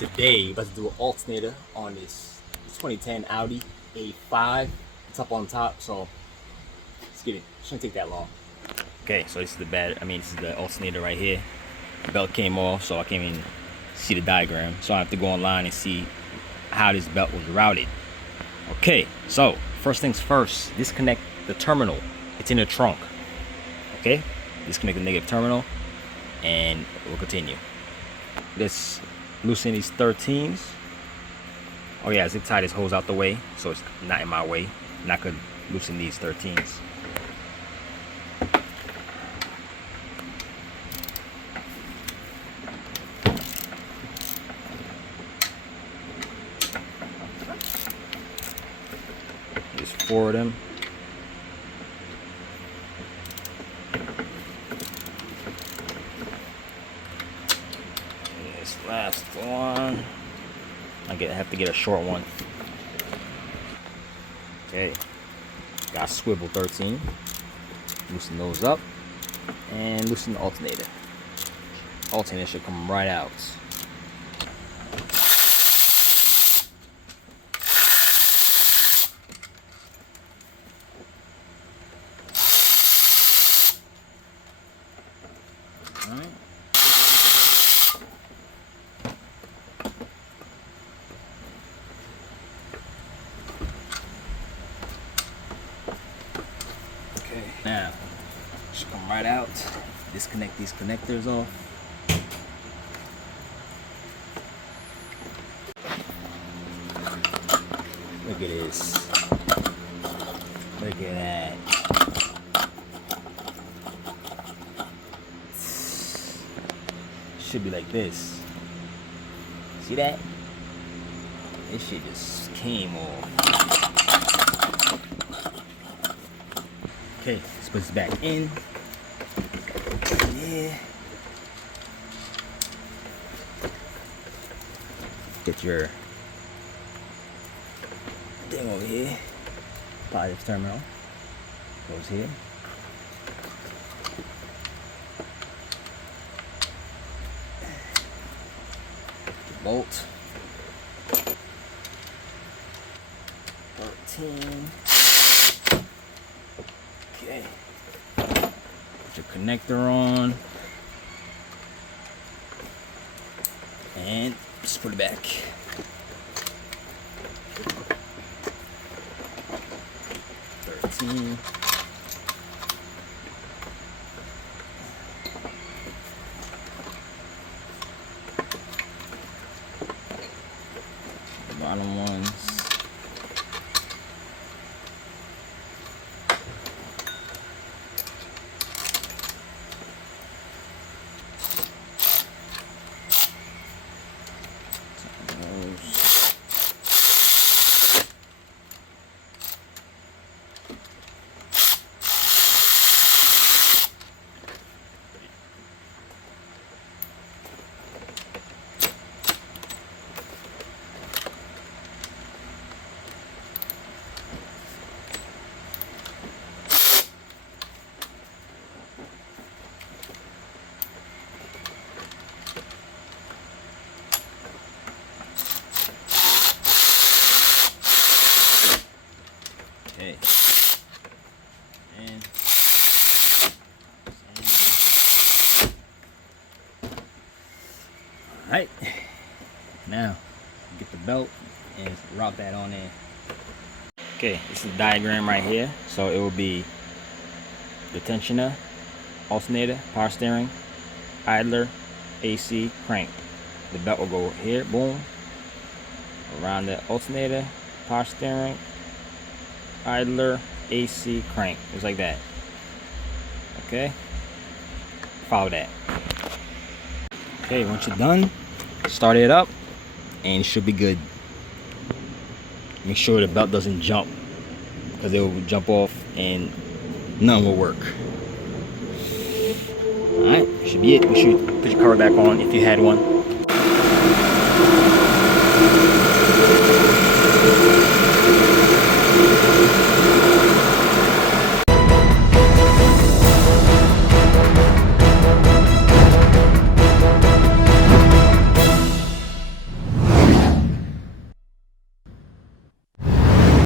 Today, about to do an alternator on this 2010 Audi A5. It's up on top, so let's get it. Shouldn't take that long. Okay, so this is this is the alternator right here. The belt came off, so I can't even see the diagram. So I have to go online and see how this belt was routed. Okay, so first things first, disconnect the terminal. It's in the trunk. Okay, disconnect the negative terminal, and we'll continue. Let's loosen these 13s. Oh yeah, zip tie this hose out the way so it's not in my way, and I could loosen these 13s. There's 4 of them. This last one, I have to get a short one. Okay, got swivel 13. Loosen those up and loosen the alternator. Alternator should come right out. All right. Okay, now should come right out. Disconnect these connectors off. Look at this. Look at that. Should be like this. See that? This shit just came off. Okay, let's put this back in. Yeah. Get your thing over here. Positive terminal goes here. The bolt. 13. Okay. Put your connector on. And just put it back. The bottom ones. Okay. And all right. Now get the belt and route that on in. Okay, this is the diagram right here. So it will be the tensioner, alternator, power steering, idler, AC, crank. The belt will go here, boom, around the alternator, power steering, idler, AC, crank, just like that. Okay, follow that. Okay, once you're done, start it up and it should be good. Make sure the belt doesn't jump, because it will jump off and none will work. Alright, should be it. Make sure you put your cover back on if you had one.